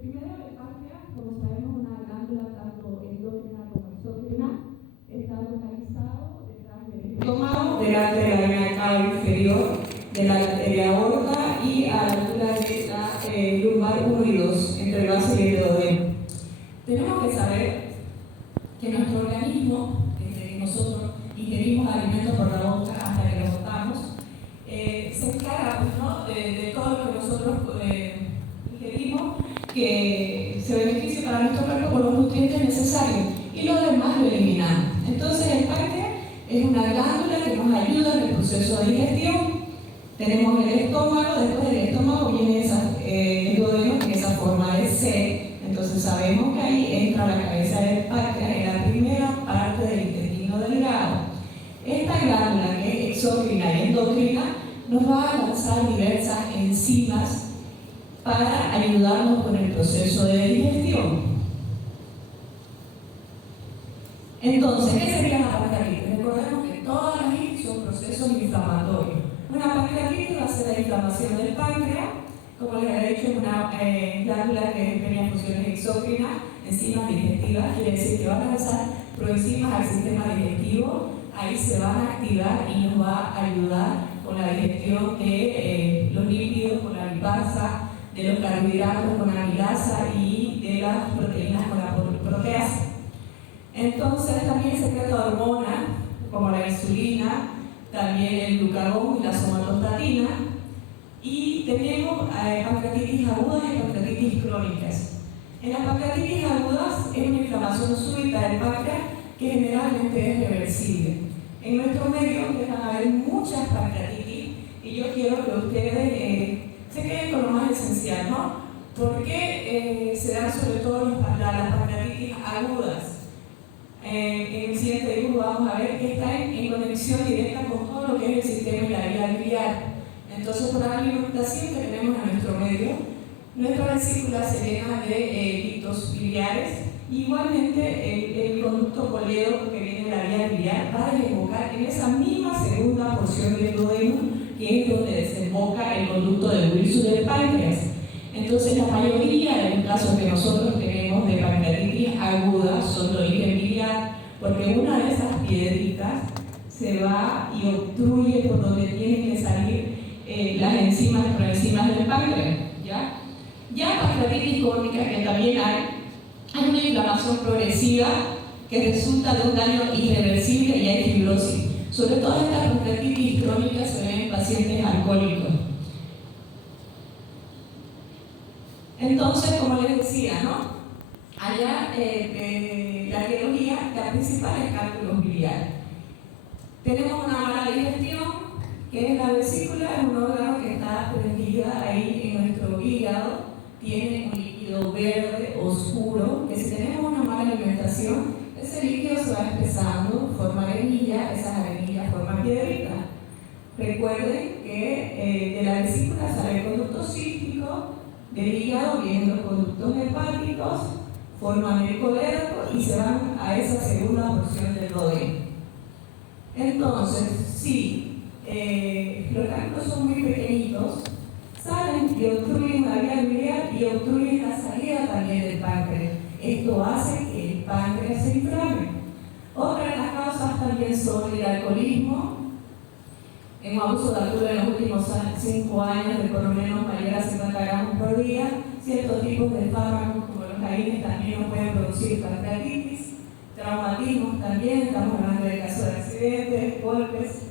Primero, el páncreas, como sabemos, una glándula tanto endócrina como exócrina, está localizado detrás del estómago, delante de la vena cava inferior, de la arteria aorta y a la altura de la lumbar 1 y 2, entre el base y el duodeno. Tenemos que saber que nuestro organismo, desde que nosotros ingerimos alimentos por la boca hasta que los botamos, se encarga de todo lo que nosotros ingerimos, que se beneficie para nuestro cuerpo con los nutrientes necesarios y lo demás lo eliminamos. Entonces el páncreas es una glándula que nos ayuda en el proceso de digestión. Tenemos el estómago, después del estómago viene el duodeno en esa forma de C. Entonces sabemos que ahí entra la cabeza del páncreas en la primera parte del intestino delgado. Esta glándula, que es exócrina y endocrina, nos va a lanzar diversas enzimas para ayudarnos con el proceso de digestión. Entonces, ¿qué sería la pancreatitis? Recordemos que todas las itis son procesos inflamatorios. Una pancreatitis va a ser la inflamación del páncreas, como les he dicho, es una glándula que desempeña funciones exócrinas, enzimas digestivas, quiere decir que van a lanzar proenzimas al sistema digestivo, ahí se van a activar y nos va a ayudar con la digestión de los lípidos, con la lipasa, de los carbohidratos con la amilasa y de las proteínas con la proteasa. Entonces también se secreta hormonas como la insulina, también el glucagón y la somatostatina. Y tenemos pancreatitis agudas y pancreatitis crónicas. En las pancreatitis agudas es una inflamación súbita del páncreas que generalmente es reversible. En nuestro medio van a haber muchas pancreatitis y yo quiero que ustedes se queden con lo más esencial, ¿no? ¿Por qué se dan sobre todo las pancreatitis agudas? En el siguiente dibujo vamos a ver que está en conexión directa con todo lo que es el sistema de la vía biliar. Entonces, por la alimentación que tenemos en nuestro medio, nuestra vesícula se llena de ductos biliares. Igualmente, el conducto coledo que viene de la vía biliar va a desembocar en esa misma segunda porción del duodeno, que es donde desemboca el conducto de Wilson del páncreas. Entonces, la mayoría de los casos que nosotros tenemos de pancreatitis aguda son de origen biliar, porque una de esas piedritas se va y obstruye por donde tienen que salir las enzimas, proenzimas del páncreas. Ya pancreatitis crónica, que también hay una inflamación progresiva que resulta de un daño irreversible y hay fibrosis. Sobre todo estas pancreatitis crónicas se ven en pacientes alcohólicos. Entonces, como les decía, ¿no? Allá la etiología, la principal es cálculos biliares. Tenemos una mala digestión, que es la vesícula, es un órgano que está prendida ahí en nuestro hígado, tiene un líquido verde oscuro, que si tenemos una mala alimentación, ese líquido se va espesando, forma arenilla, esas arenillas forman piedritas. Recuerden que de la vesícula sale el conducto cístico, del hígado vienen los conductos hepáticos, forman el colédoco y se van a esa segunda porción del duodeno. Entonces, si los cálculos son muy pequeñitos, salen y obstruyen la vía biliar y obstruyen la salida también del páncreas. Esto hace que el páncreas se inflame. Otra de las causas también son el alcoholismo. Hemos abuso de alcohol en los últimos 5 años de por lo menos mayor a 50 gramos por día. Ciertos tipos de fármacos como los AINES también nos pueden producir pancreatitis. Traumatismos también, estamos hablando de casos de accidentes, golpes.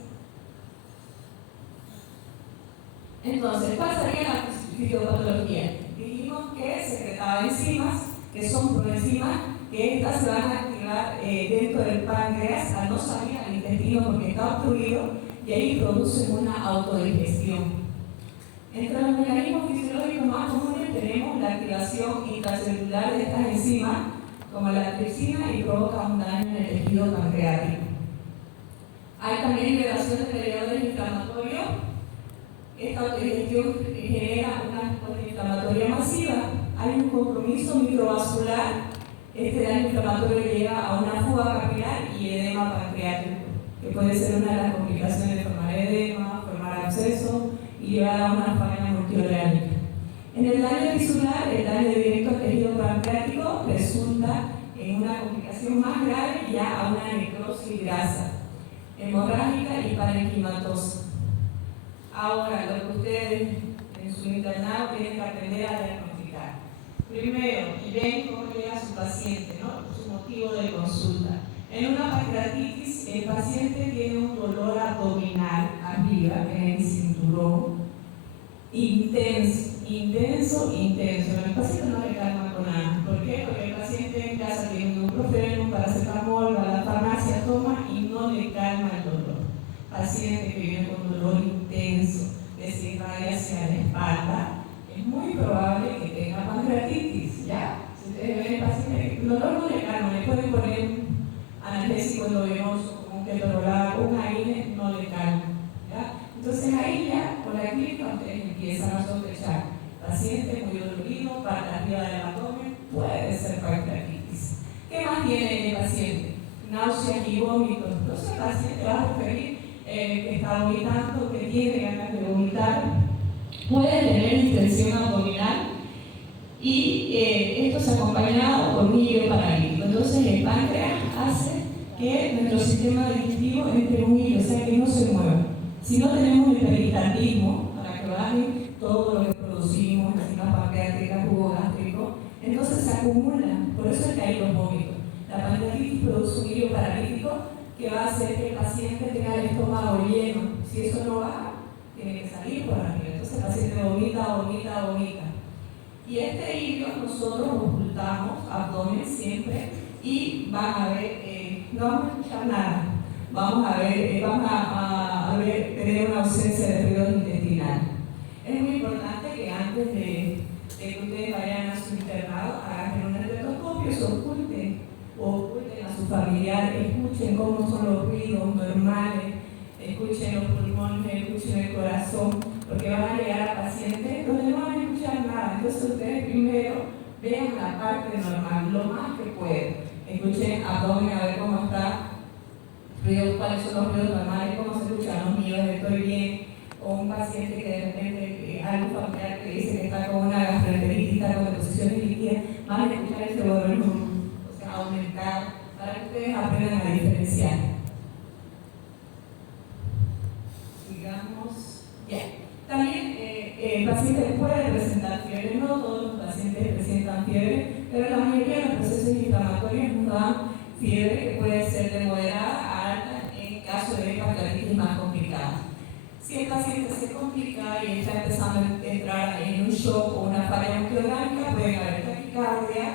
Entonces, ¿cuál sería la fisiopatología? Dijimos que secretaba enzimas, que son proenzimas, que estas se van a activar dentro del páncreas al no salir al intestino porque está obstruido y ahí producen una autodigestión. Entre los mecanismos fisiológicos más comunes tenemos la activación intracelular de estas enzimas, como la tripsina, y provoca un daño en el tejido pancreático. Hay también liberación de mediadores inflamatorios. Esta autodigestión genera una respuesta inflamatoria masiva. Hay un compromiso microvascular. Este daño inflamatorio lleva a una fuga capilar y edema pancreático, que puede ser una de las complicaciones de formar edema, formar absceso y llevar a una falla multiorgánica. En el daño tisular, el daño directo al ya a una necrosis grasa, hemorrágica y parenquimatosa. Ahora, lo que ustedes en su internado tienen que aprender a diagnosticar. Primero, ven cómo llega su paciente, ¿no? Su motivo de consulta. En una pancreatitis, el paciente tiene un dolor abdominal arriba, en el cinturón, intenso. El paciente no le calma con nada. ¿Por qué? Porque el paciente en casa tiene un ibuprofeno, un paracetamol, va a la farmacia, toma y no le calma el dolor. Paciente que viene con dolor intenso, que se irradia hacia la espalda, es muy probable que tenga pancreatitis, ¿ya? Si ustedes ven el paciente, el dolor no le calma, le pueden poner un analgésico endovenoso, como un ketorolaco, un AINE, no le calma, ¿ya? Entonces ahí ya, con la clínica, ustedes empiezan a sospechar. Paciente muy dolorido, parte arriba del abdomen, puede ser pancreatitis. ¿Qué más tiene el paciente? Náuseas y vómitos. Entonces el paciente va a referir que está vomitando, que tiene ganas de vomitar, puede tener distensión abdominal y esto es acompañado por un hilo paralítico. Entonces el páncreas hace que nuestro sistema digestivo entre un hilo, o sea que no se mueva. Si no tenemos el peristaltismo, para que baje todo lo que producimos, enzimas pancreáticas, jugo gástrico, entonces se acumulan. Por eso es que hay los vómitos. La pancreatitis produce un hilo paralítico que va a hacer que el paciente tenga el estómago lleno. Si eso no baja, tiene que salir por arriba. Entonces el paciente vomita. Y este hilo nosotros lo ocultamos, abdomen siempre, y van a ver, no vamos a escuchar nada. Vamos a ver, tener una ausencia de ruido intestinal. Es muy importante que antes de que ustedes vayan a su internado, hagan un estetoscopio, se oculten a su familiar, escuchen cómo son los ruidos normales, escuchen los pulmones, escuchen el corazón, porque van a llegar a pacientes donde no van a escuchar nada. Entonces ustedes primero vean la parte normal, lo más que pueden. Escuchen abdomen a ver cómo está, ruidos, cuáles son los ruidos normales, cómo se escuchan los míos, estoy bien, o un paciente que de repente, algo familiar que dice que está con una gastroenteritis, está con deposiciones líquidas, van a escuchar ese volumen, o sea, aumentado, para que ustedes aprendan a diferenciar. Digamos, ya. También el paciente puede presentar fiebre, no todos los pacientes presentan fiebre, pero la mayoría de los procesos inflamatorios nos dan fiebre que puede ser de moderada a alta en caso de pancreatitis más complicada. Si el paciente se complica y está empezando a entrar en un shock o una falla multiorgánica, pueden haber taquicardia,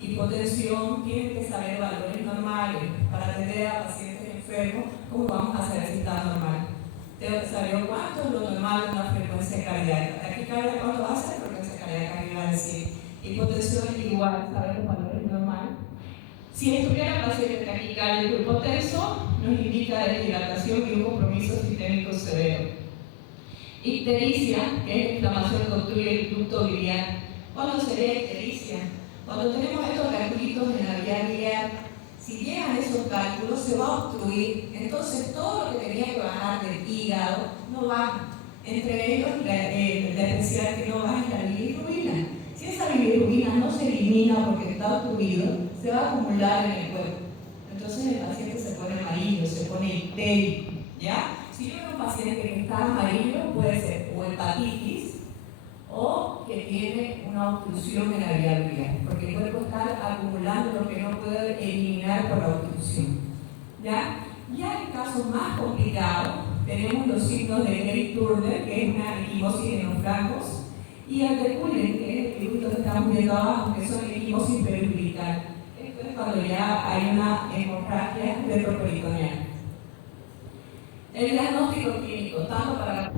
hipotensión, tienen que saber valores normales para atender a pacientes enfermos, como vamos a hacer si está normal. Tengo que saber cuánto es lo normal de una frecuencia cardíaca. Taquicardia, ¿cuánto va a ser frecuencia cardíaca? ¿Qué va a decir? Hipotensión igual, saber los valores normales. Si estuviera el paciente taquicárdico hipotenso, nos indica deshidratación y un compromiso sistémico severo. Ictericia, que es la inflamación que obstruye el ducto biliar. ¿Cuándo sería ictericia? Cuando tenemos estos calculitos en la vía biliar, si llegan esos cálculos se va a obstruir, entonces todo lo que tenía que bajar del hígado no baja. Entre ellos, la especial que no baja es la bilirrubina. Si esa bilirrubina no se elimina porque está obstruido, se va a acumular en el cuerpo. Entonces el paciente se pone amarillo, se pone ictérico, ¿ya? Si yo veo un paciente que está amarillo, puede ser o hepatitis o que tiene una obstrucción en la vía biliar, porque el cuerpo está acumulando lo que no puede eliminar por la obstrucción, ¿ya? Ya en casos más complicados, tenemos los signos de Gray-Turner, que es una equimosis en los flancos, y el de Cullen, que es el dibujito que estamos viendo abajo, que son equimosis periumbilical. Esto es cuando ya hay una hemorragia retroperitoneal. El diagnóstico clínico, tanto para la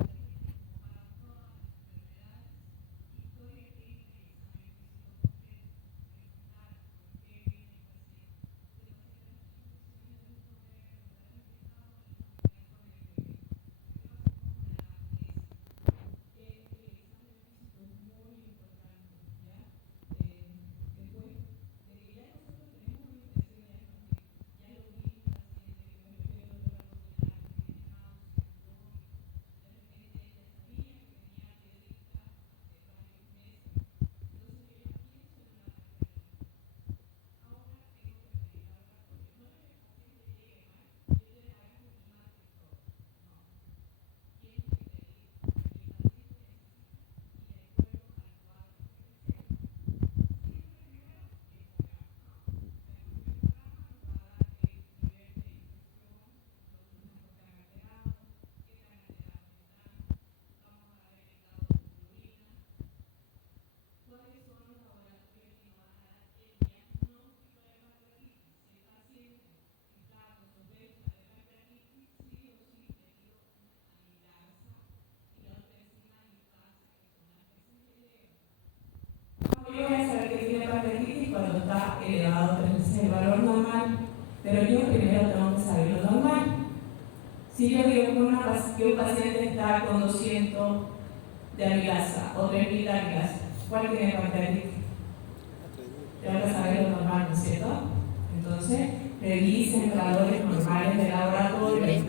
está elevado 3 veces el valor normal, pero yo primero tengo que saber lo normal. Si yo digo que un paciente está con 200 de amilasa o 3000 de amilasa, ¿cuál tiene pancreatitis? Tengo que saber lo normal, ¿no es cierto? Entonces, revisen valores normales de laboratorio.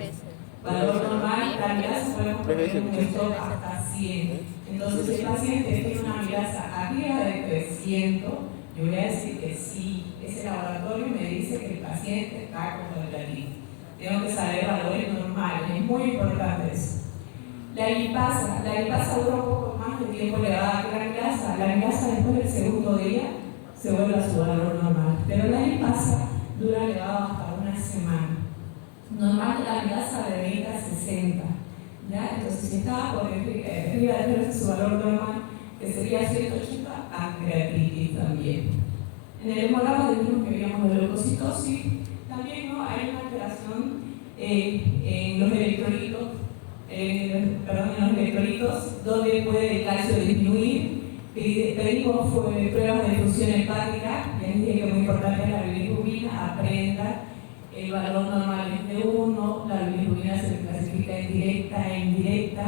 Valor normal, la amilasa podemos poner un stock hasta 100. Entonces, si el paciente tiene una amilasa arriba de 300, yo voy a decir que sí, ese laboratorio me dice que el paciente está con pancreatitis. Tengo que saber valores normales, es muy importante eso. La lipasa dura un poco más de tiempo elevada que la amilasa. La amilasa después del segundo día se vuelve a su valor normal, pero la lipasa dura elevado hasta una semana. Normal la amilasa de 20 a 60. ¿Ya? Entonces, si estaba por arriba de su valor normal, que sería 180, pancreatitis también. En el hemograma dijimos que veíamos de leucocitosis. También ¿no? Hay una alteración en los electrolitos, donde puede el calcio disminuir. Pedimos pruebas de función hepática, ya les dije que es muy importante la bilirrubina, aprenda. El valor normal es de 1, la bilirrubina se clasifica en directa e indirecta.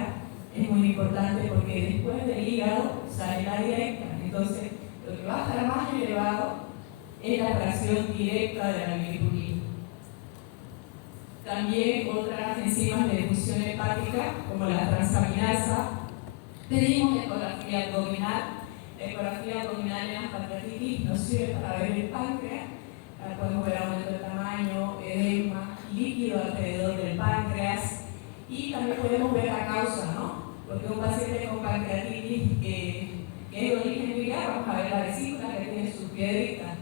Es muy importante porque después del hígado sale la directa. Entonces, lo que va a estar más elevado es la fracción directa de la bilirrubina. También otras enzimas de función hepática, como la transaminasa. Pedimos ecografía abdominal. La ecografía abdominal en la pancreatitis nos sirve para ver el páncreas. Podemos ver aumento de tamaño, edema, líquido alrededor del páncreas y también podemos ver la causa, ¿no? Porque un paciente con pancreatitis que es de origen biliar, vamos a ver la vesícula que tiene su piedrita,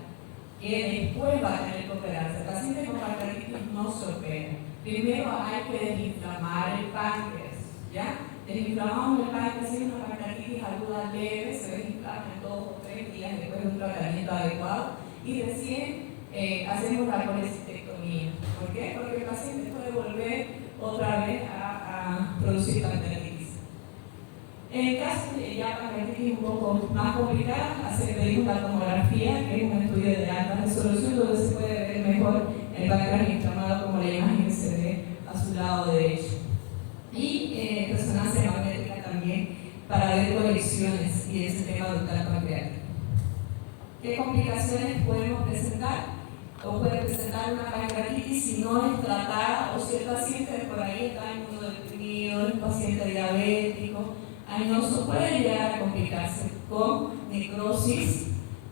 que después va a tener que operarse. El paciente con pancreatitis no se opera. Primero hay que desinflamar el páncreas, ¿ya? Desinflamamos el páncreas, si es una pancreatitis aguda leve, se desinflama en 2 o 3 días después de un tratamiento adecuado y recién hacemos la colecistectomía. ¿Por qué? Porque el paciente puede volver otra vez a producir pancreatitis. En el caso de ya pancreatitis un poco más complicada, pedimos la tomografía, que es un estudio de alta resolución donde se puede ver mejor el páncreas inflamado como la imagen que se ve a su lado derecho. Y resonancia magnética también para ver conexiones y el sistema ductal pancreático. ¿Qué complicaciones podemos presentar? O puede presentar una pancreatitis si no es tratada, o si el paciente por ahí está inmunodeprimido, es un paciente diabético, añoso, puede llegar a complicarse con necrosis,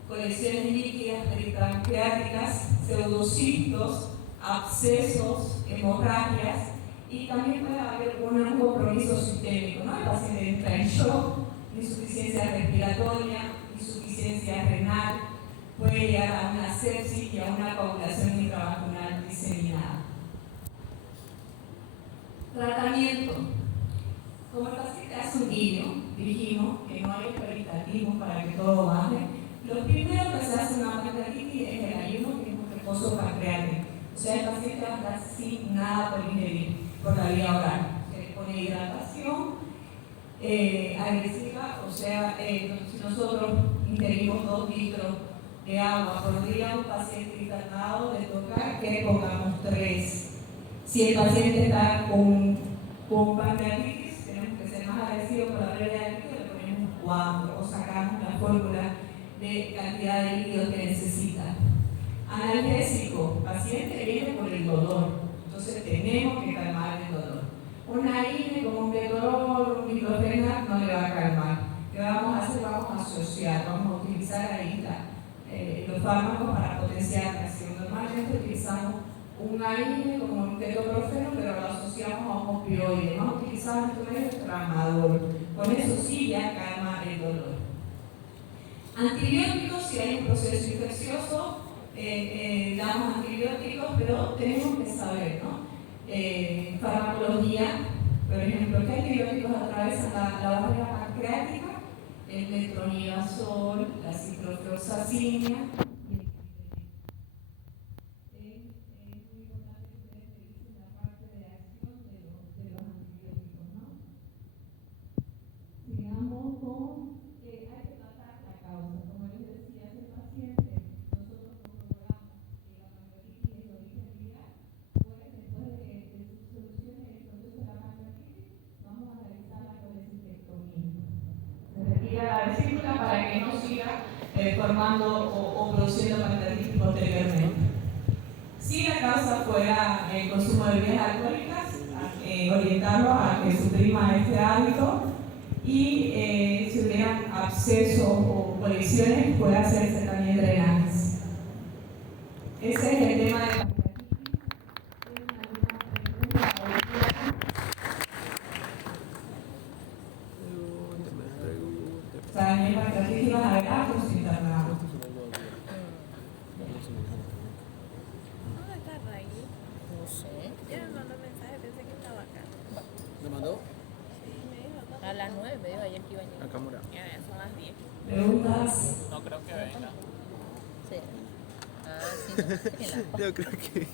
colecciones líquidas peripancreáticas, pseudocistos, abscesos, hemorragias, y también puede haber un compromiso sistémico, ¿no? El paciente entra en shock, insuficiencia respiratoria, insuficiencia renal, puede llegar a una sepsis y a una coagulación intravascular diseminada. Tratamiento. Como el paciente hace un guiño, dijimos que no hay peritatismo para que todo baje. Lo primero que se hace en una pancreatitis es el ayuno, que es un reposo pancreático. O sea, el paciente va a estar sin nada por ingerir, por la vía oral. Se le pone hidratación agresiva, o sea, si nosotros ingerimos 2 litros de agua por día, un paciente internado le toca que pongamos 3. Si el paciente está con pancreatitis, tenemos que ser más agresivos por la pérdida de líquido, le ponemos 4 o sacamos la fórmula de cantidad de líquido que necesita. Analgésico, paciente viene por el dolor, entonces tenemos que calmar el dolor. Una INE como un ketorol, un diclofenac no le va a calmar. ¿Qué vamos a hacer? Vamos a asociar, vamos a utilizar ahí los fármacos para potenciar la acción. Normalmente utilizamos un AINE como un ketoprofeno, pero lo asociamos a un opioide. Vamos a utilizar nuestro medio tramador. Con eso sí ya calma el dolor. Antibióticos, si hay un proceso infeccioso, damos antibióticos, pero tenemos que saber, ¿no? Farmacología, por ejemplo, ¿qué antibióticos atravesan la barrera pancreática? El metronidazol, la ciprofloxacina y el es muy importante que ustedes revisen la parte de acción de los antibióticos, ¿no? Sigamos con, hay que tratar la causa. Como les decía, ese paciente, nosotros formando o produciendo pancreatitis posteriormente. Si la causa fuera el consumo de bebidas alcohólicas, orientarlo a que suprima este hábito y si hubieran abscesos o colecciones, puede hacerse también drenajes. Ese es el tema de la en pancreatitis van a haber actos internados. ¿Dónde está Ray? No sé. Ella me mandó un mensaje, pensé que estaba acá. ¿Me mandó? Sí, me dijo. A las 9 me dijo ayer que iba a llegar. Acá mora. Ya, son las 10. Preguntas. No creo que venga. Sí. Ah, sí, no. En la Yo creo que